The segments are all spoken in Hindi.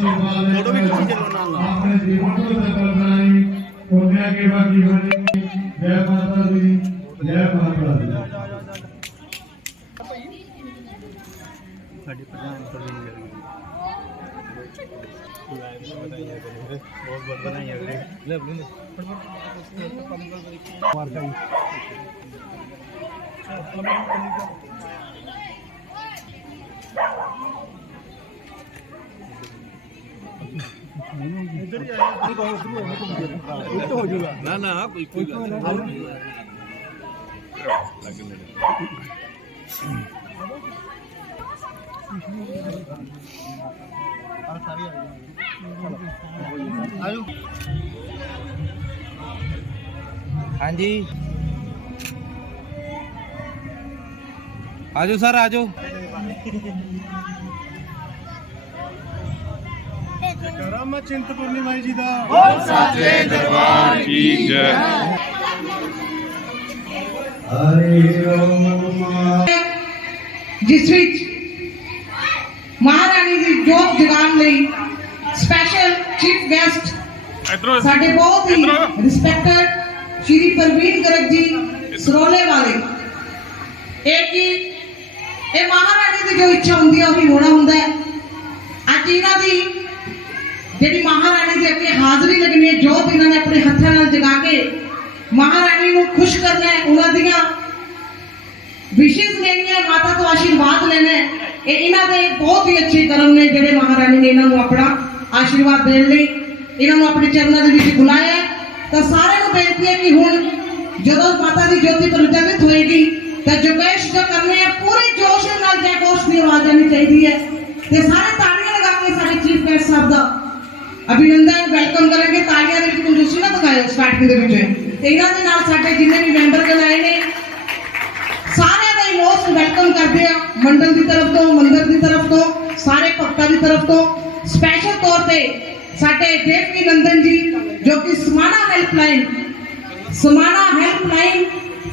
फ़ोटो भी खींची चलो ना। आपने जीवन को सफल बनाई पुण्य के बाकी बनी। जय माता दी। जय माता दी। ਇੱਧਰ ਹੀ ਆ ਨਹੀਂ ਬਹੁਤ ਸ਼ੁਰੂ ਹੋ ਗਿਆ ਇੱਥੇ ਹੋ ਜਾਊਗਾ ਨਾ ਨਾ, ਕੋਈ ਕੋਈ ਗੱਲ ਨਹੀਂ। ਲੱਗ ਆ ਸਾਰੇ ਆ ਗਏ ਆਇਓ ਹਾਂਜੀ। ਆਜੋ ਸਰ, ਆਜੋ। ਬ੍ਰਹਮ ਚਿੰਤਪੁਰਨੀ ਮਾਈ ਜੀ ਦਾ। ਬੋਲ ਸਾਚੇ ਦਰਬਾਰ ਕੀ ਜੈ। ਹਰੀ ਓਮ ਜਿਸ ਵਿੱਚ ਮਹਾਰਾਣੀ ਦੀ ਜੋਤ ਜਗਾਉਣ ਲਈ ਸਪੈਸ਼ਲ ਚੀਫ ਗੈਸਟ ਸਾਡੇ ਬਹੁਤ ਹੀ ਰਿਸਪੈਕਟਡ ਸ਼੍ਰੀ ਪ੍ਰਵੀਨ ਗਰਗ ਜੀ ਸਰੋਲੇ ਵਾਲੇ। ਇਹ ਕੀ? ਇਹ ਮਹਾਰਾਣੀ ਦੀ ਜੋ ਇੱਛਾ ਹੁੰਦੀ ਹੈ ਉਹ ਵੀ ਹੋਣਾ ਹੁੰਦਾ ਹੈ। ਅੱਜ ਇਹਨਾਂ ਦੀ ਜਿਹੜੀ ਮਹਾਰਾਣੀ ਦੇ ਅੱਗੇ ਹਾਜ਼ਰੀ ਲੱਗਣੀ ਹੈ, ਜੋਤ ਇਹਨਾਂ ਨੇ ਆਪਣੇ ਹੱਥਾਂ ਨਾਲ ਜਗਾ ਕੇ ਮਹਾਰਾਣੀ ਨੂੰ ਖੁਸ਼ ਕਰਨਾ ਹੈ, ਉਹਨਾਂ ਦੀਆਂ ਵਿਸ਼ੇਸ ਲੈਣੀਆਂ ਮਾਤਾ ਤੋਂ ਆਸ਼ੀਰਵਾਦ ਲੈਣਾ ਇਹ ਇਹਨਾਂ ਦੇ ਬਹੁਤ ਹੀ ਅੱਛੇ ਕਰਮ ਨੇ ਜਿਹੜੇ ਮਹਾਰਾਣੀ ਨੇ ਇਹਨਾਂ ਨੂੰ ਆਪਣਾ ਆਸ਼ੀਰਵਾਦ ਦੇਣ ਲਈ ਇਹਨਾਂ ਨੂੰ ਆਪਣੇ ਚਰਨਾਂ ਦੇ ਵਿੱਚ ਬੁਲਾਇਆ ਤਾਂ ਸਾਰਿਆਂ ਨੂੰ ਬੇਨਤੀ ਹੈ ਕਿ ਹੁਣ ਜਦੋਂ ਮਾਤਾ ਦੀ ਜੋਤੀ ਪ੍ਰਜਵਲਿਤ ਹੋਏਗੀ, ਤਾਂ ਜੋਗੇਸ਼ ਜੋ ਕਰਨੇ ਹੈ, ਪੂਰੇ ਜੋਸ਼ ਨਾਲ ਜੈਕੋਸ਼ ਦੀ ਆਵਾਜ਼ ਆਣੀ ਚਾਹੀਦੀ ਹੈ। ਤੇ ਸਾਰੇ ਤਾੜੀਆਂ ਲਗਾ ਕੇ ਸਾਡੇ ਚੀਫ ਗੈਸਟ ਸਾਹਿਬ ਦਾ ਅਭਿਨੰਦਨ ਵੈਲਕਮ ਕਰਾਂਗੇ ਤਾੜੀਆਂ ਦੇ ਵਿੱਚ ਕੰਜੂਸੀ ਨਾ ਦਿਖਾਇਓ ਸਟਾਰਟਿੰਗ ਦੇ ਵਿੱਚ ਤੇ ਇਹਨਾਂ ਦੇ ਨਾਲ ਸਾਡੇ ਜਿੰਨੇ ਵੀ ਮੈਂਬਰ ਗਣ ਆਏ ਨੇ ਸਾਰਿਆਂ ਦਾ ਹੀ ਮੋਸਟ ਵੈਲਕਮ ਕਰਦੇ ਆ ਮੰਡਲ ਦੀ ਤਰਫ ਤੋਂ ਮੰਦਰ ਦੀ ਤਰਫ ਤੋਂ ਸਾਰੇ ਭਗਤਾਂ ਦੀ ਤਰਫ ਤੋਂ ਸਪੈਸ਼ਲ ਤੌਰ ਤੇ ਸਾਡੇ ਦੇਵਕੀ ਨੰਦਨ ਜੀ ਜੋ ਕਿ ਸਮਾਣਾ ਹੈਲਪਲਾਈਨ ਸਮਾਣਾ ਹੈਲਪਲਾਈਨ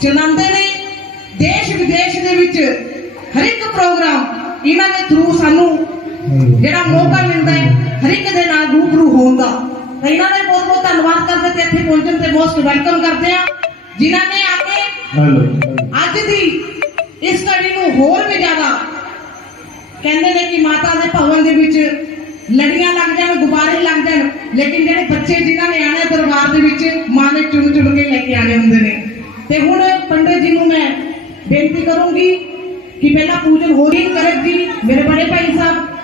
ਚਲਾਉਂਦੇ ਨੇ ਦੇਸ਼ ਵਿਦੇਸ਼ ਦੇ ਵਿੱਚ ਹਰ ਇੱਕ ਪ੍ਰੋਗਰਾਮ ਇਹਨਾਂ ਦੇ ਥਰੂ ਸਾਨੂੰ ਜਿਹੜਾ ਮੌਕਾ ਮਿਲਦਾ ਹੈ ਹਰ ਇੱਕ ਦੇ ਨਾਲ ਰੂਬਰੂ ਹੋਣ ਦਾ। ਤਾਂ ਇਹਨਾਂ ਦਾ ਬਹੁਤ ਬਹੁਤ ਧੰਨਵਾਦ ਕਰਦੇ ਤੇ ਇੱਥੇ ਪਹੁੰਚਣ ਤੇ ਮੋਸਟ ਵੈਲਕਮ ਕਰਦੇ ਆ ਜਿਨ੍ਹਾਂ ਨੇ ਆ ਕੇ ਅੱਜ ਦੀ ਇਸ ਘੜੀ ਨੂੰ ਹੋਰ ਵੀ ਜ਼ਿਆਦਾ ਕਹਿੰਦੇ ਨੇ ਕਿ ਮਾਤਾ ਦੇ ਭਵਨ ਦੇ ਵਿੱਚ ਲੜੀਆਂ ਲੱਗ ਜਾਣ ਗੁਬਾਰੇ ਲੱਗ ਜਾਣ ਲੇਕਿਨ ਜਿਹੜੇ ਬੱਚੇ ਜਿਨ੍ਹਾਂ ਨੇ ਆਣਾ ਦਰਬਾਰ ਦੇ ਵਿੱਚ ਮਾਂ ਨੇ ਚੁਣ ਚੁਣ ਕੇ ਲੈ ਕੇ ਆਣੇ ਹੁੰਦੇ ਨੇ। ਤੇ ਹੁਣ ਪੰਡਿਤ ਜੀ ਨੂੰ ਮੈਂ ਬੇਨਤੀ ਕਰੂੰਗੀ ਕਿ ਪਹਿਲਾਂ ਪੂਜਨ ਹੋ ਰਹੀ ਕਰਕ ਜੀ ਮੇਰੇ ਬੜੇ ਭਾਈ ਸਾਹਿਬ।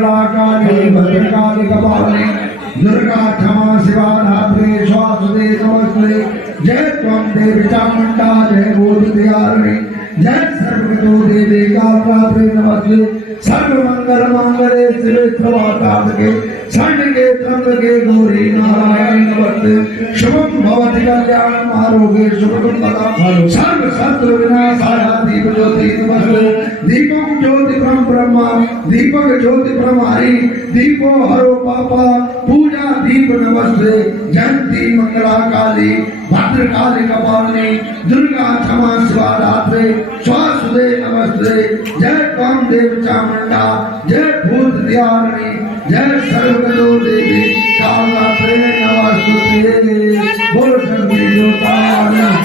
जयंती मंगला काली भद्रकाली, कपाली दुर्गा क्षमा शिवा धात्री स्वासुदे नमस्ते जय त्वं देवी चामुंडा, जय भूत दियारिणी जय सर्वतो देवी कालरात्रि नमस्ते। सर्व मंगल मंगले शिवे सर्वार्थके षण्डके त्र्यंबके गौरी नारायणी नमस्ते। शुभम भवति कल्याणम, आरोग्य शुभम पदा सर्व शत्रु विनाशाय दीप ज्योति नमस्ते। दीपक ज्योति परम ब्रह्मा, दीपक ज्योति हरि दीपो हरो पापा, पूजा दीप नमस्ते, जयंती मंगला काली भद्रकाली कपालिनी, दुर्गा क्षमा शिवा स्वासुदे नमस्ते, जय काम देव चामुंडा, जय भूत दियारिणी, जय सर्वगतो देवी, कालरात्रे नमस्ते बोल शक्ति जोतान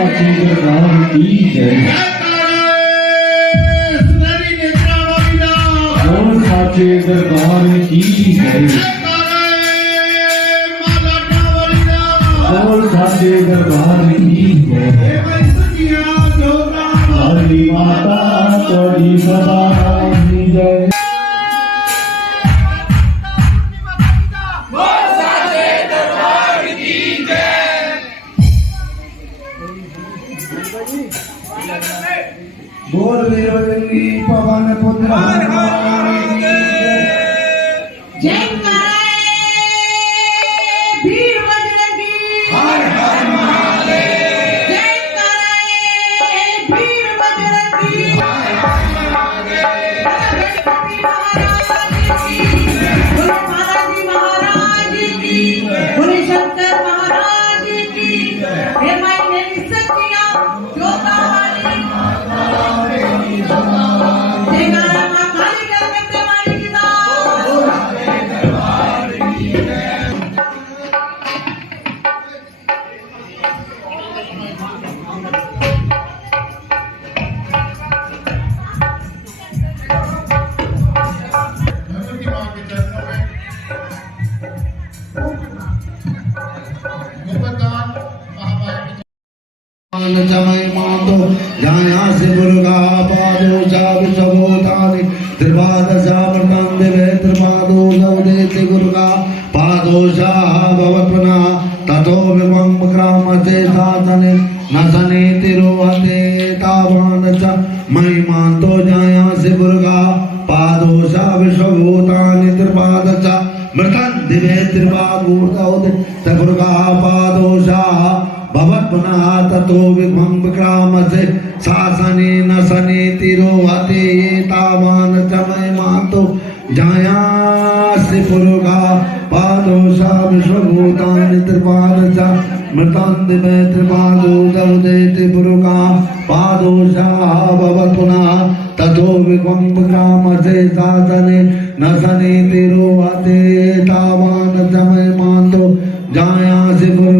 दरबार की जय बोल साचे दरबार की जय हरी माता तोड़ी सदा बोल वीरभद्री पवन महामाया चमय मातो जाया से दुर्गा पादो जाब सबोतानि त्रिपादशामृतं दिवे त्रिपादो सौदेति दुर्गा पादोषा भवत्मना ततो विमं ग्रामसे साधने न सने तिरोहते तावान च, महिमान्तो जाया से दुर्गा पादोषा विश्वभूतानि त्रिपाद च, मृतं दिवे त्रिपादूर्धौदे सदुर्गा पादोषा भवत्पुनः ततो विघ्नं विक्रामसे शासने न सने तिरोहते तावान च महिमान्तो जायासि पुरुगा पादोषा विश्वभूतानि त्रिपाद च मृतं दिवे त्रिपादो दौदेति पुरुगा पादोषा भवत्पुनः ततो विघ्नं विक्रामसे शासने न सने तिरोहते तावान च जायासि पुरुगा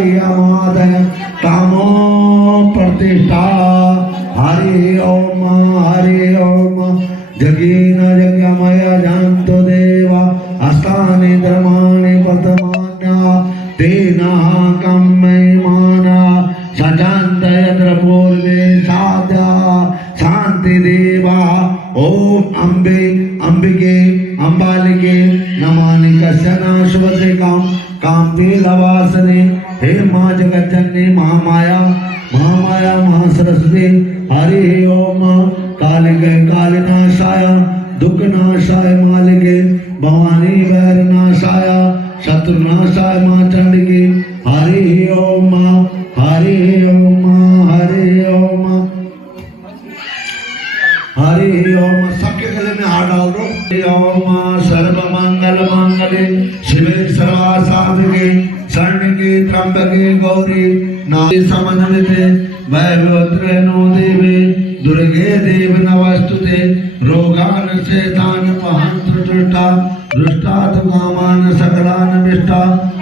देवाशयमादय कामो प्रतिष्ठा। हरि ओम हरि ओम। जगीन कश्चन लवास ने। हे मा जगज्जननी महामाया महामाया, महासरस्वती, हरि ओम कालिके कालिनाशाय दुःखनाशाय मालिके भवानी वैरनाशाय शत्रुनाशाय माँ चंडिके हरि ओम हरि ओम समन्विते वैभवत्रे नो देवे दुर्गे देव नमस्तुते रोगान शेतान महंत दृष्टा तु कामान सकलान मिष्टा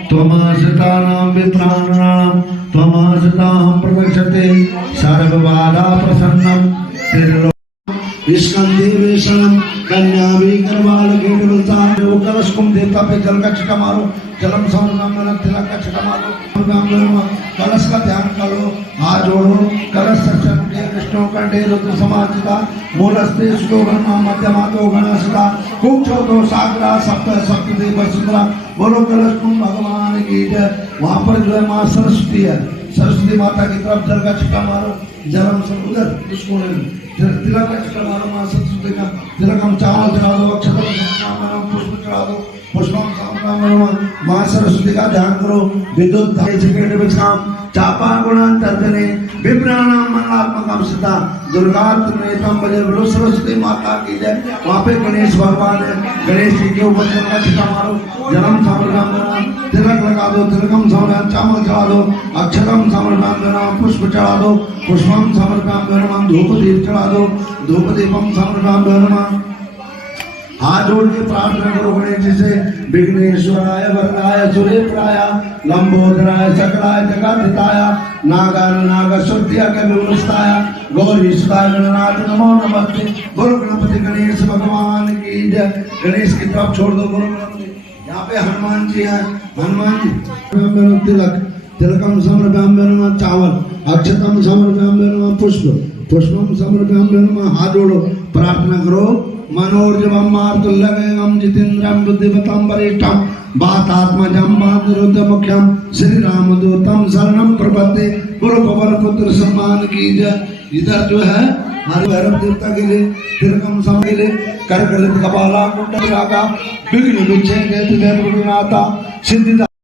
त्वमाश्रितानां विप्राणानां, त्वमाश्रितां प्रवक्षते सर्वबाधा प्रसन्नं स्कंदे कन्या भी करवाल गेट बलता वो कलश कुम देवता पे जल का छिटा मारो, जलम में तिलक का छिटा मारो कलश का ध्यान करो, हाथ जोड़ो, कलश सक्षम के विष्णु कंठे रुद्र समाजिता मूलस्ते सुतो ब्रह्मा मध्यमातो गणसदा कुक्षो तो सागरा, सप्त सप्त देव सुंदरा बोलो कलश कुम भगवान की जय। वहाँ पर जो है माँ सरस्वती है। सरस्वती माता की तरफ़ जल का छिटा मारो। जलम से उधर उसको तिलक का मारो, माँ सरस्वती का तिलक हम चावल चढ़ा दो अक्षत पुष्प चढ़ा दो पुष्पम माँ। सरस्वती का ध्यान करो। विद्युत धाय चिकेट विश्राम विप्राणाम मंगलात्मकम सदा दुर्गा त्रिनेतम बजे बोलो, सरस्वती माता की जय। वहाँ पे गणेश भगवान है, गणेश जी के ऊपर छिपा मारो। जन्म देना तिलक लगा दो तिलकम समर्पण चावल चढ़ा दो अक्षरम समर्पण देना पुष्प चढ़ा दो, पुष्पम समर्पण देना धूप दीप चढ़ा दो धूप दीपम समर्पण देना हाथ जोड़ के प्रार्थना करो गणेश जी से, विघ्नेश्वराय, वरदाय सुरेश्वराय लंबोदराय, सकलाय जगतहिताय नागार नाग श्रुतिया के विवस्ताय गौरी सुताय गणनाथ नमो नमस्ते। बोलो गणपति गणेश, भगवान की जय। गणेश की तरफ़ छोड़ दो, गुरु गणपति। यहाँ पे हनुमान जी हैं। हनुमान जी तिलक। तिलकम समर्पयाम चावल। अक्षतम समर्पयाम पुष्प। पुष्पम समर्पयाम हाथ जोड़ो प्रार्थना करो, मनोर्जवम मार्तुल्लवेगम जितेन्द्रम बुद्धिमतम वरिष्ठम बातात्मजम बादरुद्ध मुख्यम श्री रामदूतम शरणम प्रपत्ति। गुरु पवन पुत्र सम्मान की जय इधर जो है हमारे भैरव देवता के लिए तिलकम सम के लिए